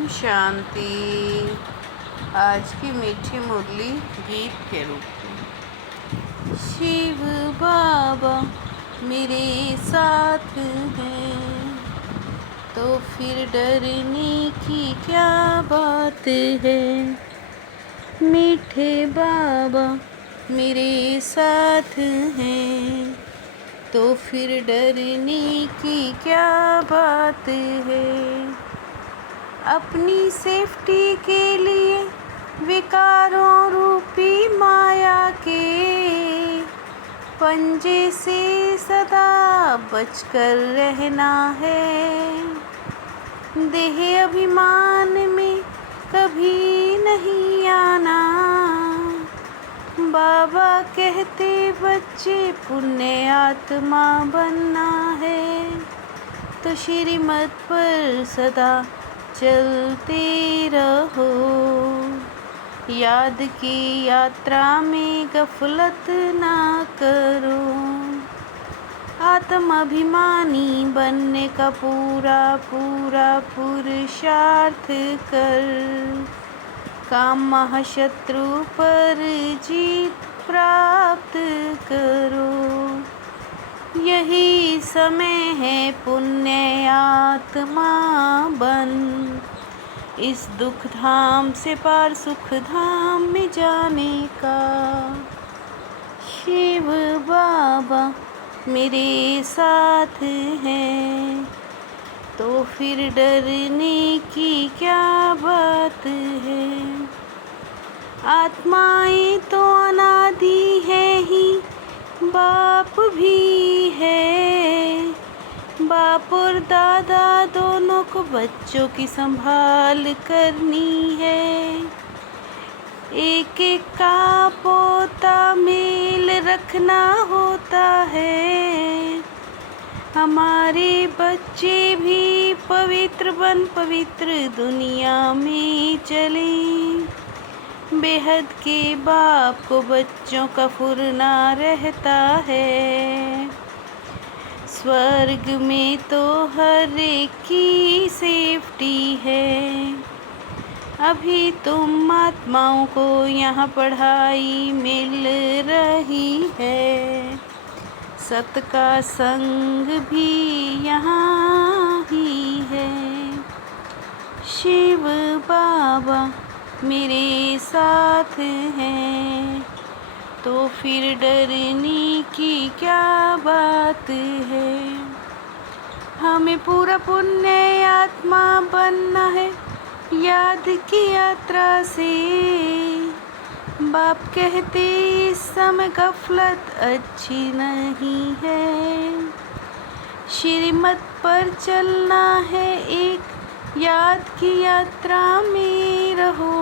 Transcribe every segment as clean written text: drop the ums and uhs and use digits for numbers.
ओम शांति। आज की मीठी मुरली गीत के रूप में। शिव बाबा मेरे साथ हैं, तो फिर डरने की क्या बात है। मीठे बाबा मेरे साथ हैं, तो फिर डरने की क्या बात है। अपनी सेफ्टी के लिए विकारों रूपी माया के पंजे से सदा बचकर रहना है। देह अभिमान में कभी नहीं आना। बाबा कहते बच्चे पुण्य आत्मा बनना है, तो श्रीमत पर सदा चलते रहो। याद की यात्रा में गफलत ना करो। आत्माभिमानी बनने का पूरा पुरुषार्थ कर। काम महाशत्रु पर जीत प्राप्त करो। यही समय है पुण्य आत्मा बन, इस दुख धाम से पार सुख धाम में जाने का। शिव बाबा मेरे साथ हैं, तो फिर डरने की क्या बात है। आत्माएं तो अनादि है ही, बाप भी है। बाप और दादा दोनों को बच्चों की संभाल करनी है। एक एक का पोता मेल रखना होता है। हमारे बच्चे भी पवित्र बन पवित्र दुनिया में चलें। बेहद के बाप को बच्चों का फुरना रहता है। स्वर्ग में तो हर एक की सेफ्टी है। अभी तुम आत्माओं को यहाँ पढ़ाई मिल रही है। सत का संग भी यहाँ ही है। शिव बाबा मेरे साथ हैं, तो फिर डरने की क्या बात है। हमें पूरा पुण्य आत्मा बनना है याद की यात्रा से। बाप कहते इस समय गफलत अच्छी नहीं है। श्रीमत पर चलना है, एक याद की यात्रा में रहो।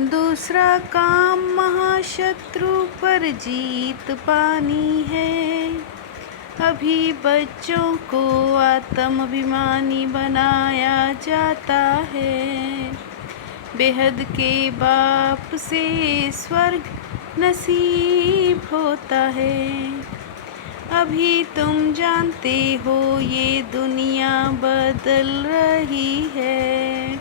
दूसरा काम महाशत्रु पर जीत पानी है। अभी बच्चों को आत्माभिमानी बनाया जाता है। बेहद के बाप से स्वर्ग नसीब होता है। अभी तुम जानते हो ये दुनिया बदल रही है।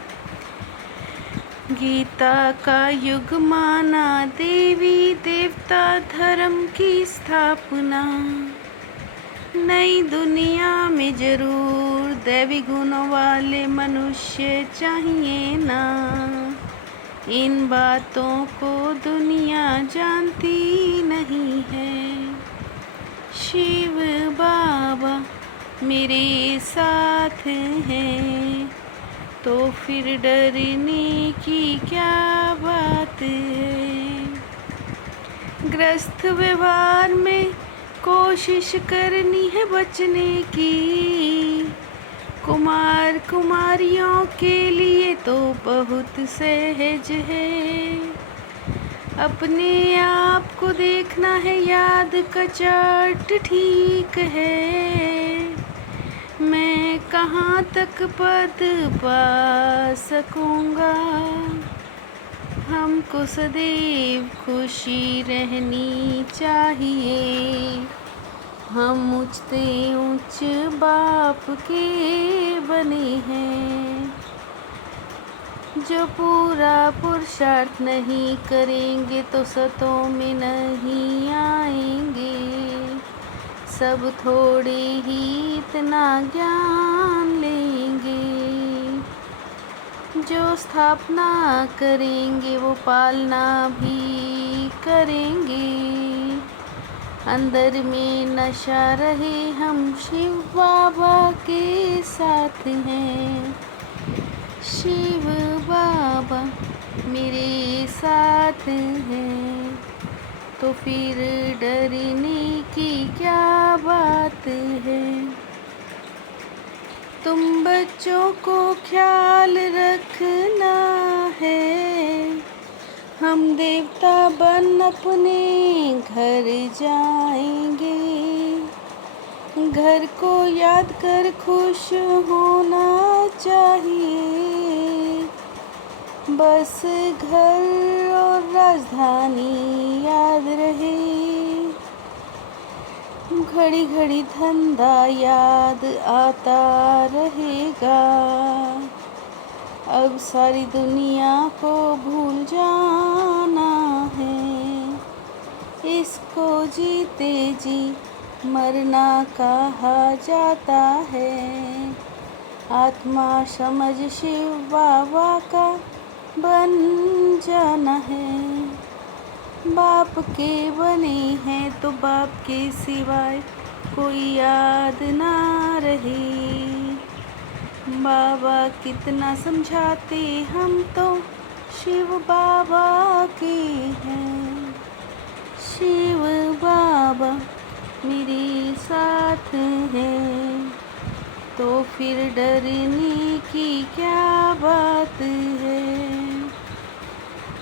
गीता का युग माना देवी देवता धर्म की स्थापना। नई दुनिया में जरूर दैवी गुणों वाले मनुष्य चाहिए ना। इन बातों को दुनिया जानती नहीं है। शिव बाबा मेरे साथ हैं, तो फिर डरने की क्या बात है। ग्रस्त व्यवहार में कोशिश करनी है बचने की। कुमार कुमारियों के लिए तो बहुत सहज है। अपने आप को देखना है याद का चार्ट ठीक है। मैं कहाँ तक पद पा सकूँगा। हमको सदैव खुशी रहनी चाहिए। हम ऊँचते ऊँच बाप के बने हैं। जो पूरा पुरुषार्थ नहीं करेंगे तो सतों में नहीं आएंगे। सब थोड़े ही इतना ज्ञान लेंगे। जो स्थापना करेंगे वो पालना भी करेंगे। अंदर में नशा रहे हम शिव बाबा के साथ हैं। शिव बाबा मेरे साथ हैं, तो फिर डरने की क्या बात है। तुम बच्चों को ख्याल रखना है, हम देवता बन अपने घर जाएंगे। घर को याद कर खुश होना चाहिए। बस घर और राजधानी याद रहे। घड़ी घड़ी धंधा याद आता रहेगा। अब सारी दुनिया को भूल जाना है। इसको जीते जी मरना कहा जाता है। आत्मा समझ शिव बाबा का बन जाना है। बाप के बने हैं तो बाप के सिवाय कोई याद ना रहे। बाबा कितना समझाते हम तो शिव बाबा के हैं। शिव बाबा मेरे साथ हैं, तो फिर डरने की क्या बात है।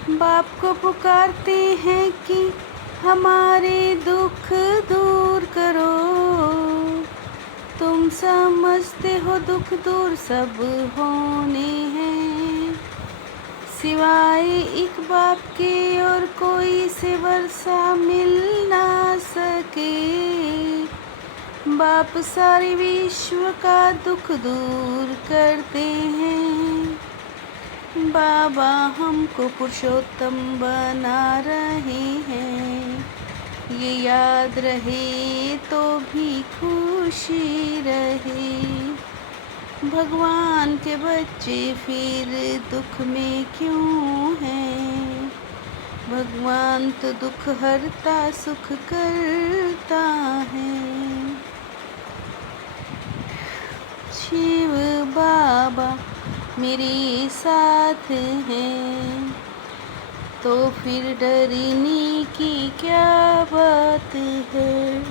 बाप को पुकारते हैं कि हमारे दुख दूर करो। तुम समझते हो दुख दूर सब होने हैं। सिवाय एक बाप के और कोई से वर्षा मिल ना सके। बाप सारे विश्व का दुख दूर करते हैं। बाबा हमको पुरुषोत्तम बना रहे हैं। ये याद रहे तो भी खुशी रहे। भगवान के बच्चे फिर दुख में क्यों हैं। भगवान तो दुख हरता सुख करता है। शिव बाबा मेरे साथ हैं, तो फिर डरने की क्या बात है।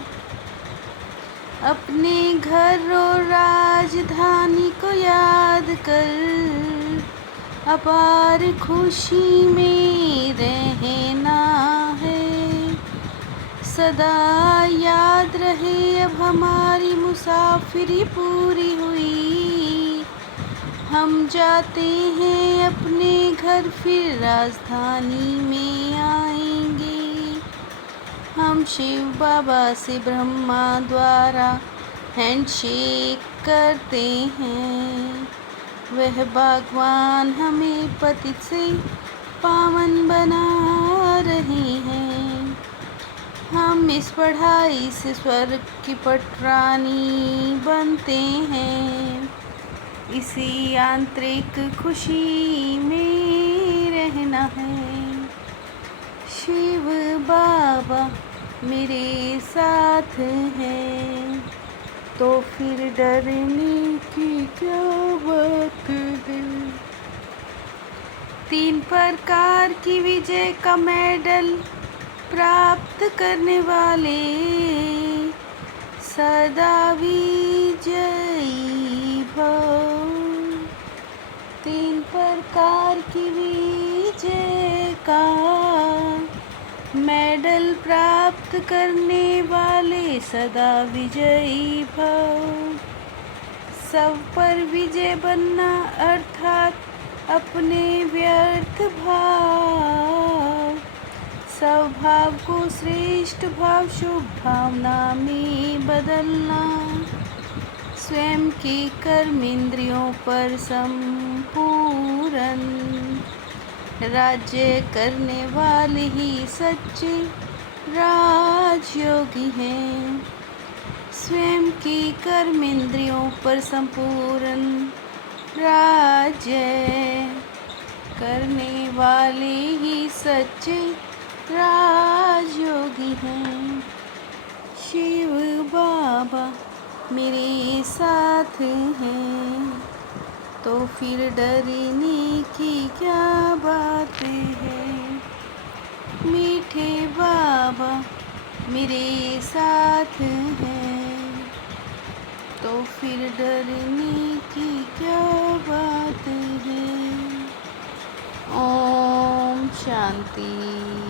अपने घर और राजधानी को याद कर अपार खुशी में रहना है। सदा याद रहे अब हमारी मुसाफिरी पूरी हुई। हम जाते हैं अपने घर फिर राजधानी में आएंगे। हम शिव बाबा से ब्रह्मा द्वारा हैंडशेक करते हैं। वह भगवान हमें पतित से पावन बना रहे हैं। हम इस पढ़ाई से स्वर्ग की पटरानी बनते हैं। इसी आंतरिक खुशी में रहना है। शिव बाबा मेरे साथ हैं, तो फिर डरने की क्या बात है। 3 प्रकार की विजय का मेडल प्राप्त करने वाले सदा विजयी भव। 3 प्रकार की विजय का मेडल प्राप्त करने वाले सदा विजयी भव। सब पर विजय बनना अर्थात अपने व्यर्थ भाव, स्वभाव को श्रेष्ठ भाव शुभ भावना में बदलना। स्वयं के कर्म इंद्रियों पर संपूर्ण राज्य करने वाले ही सच्चे राजयोगी हैं। स्वयं की कर्म इंद्रियों पर संपूर्ण राज्य करने वाले ही सच्चे राजयोगी हैं। शिव बाबा मेरे साथ हैं, तो फिर डरने की क्या बात है। मीठे बाबा मेरे साथ हैं, तो फिर डरने की क्या बात है। ओम शांति।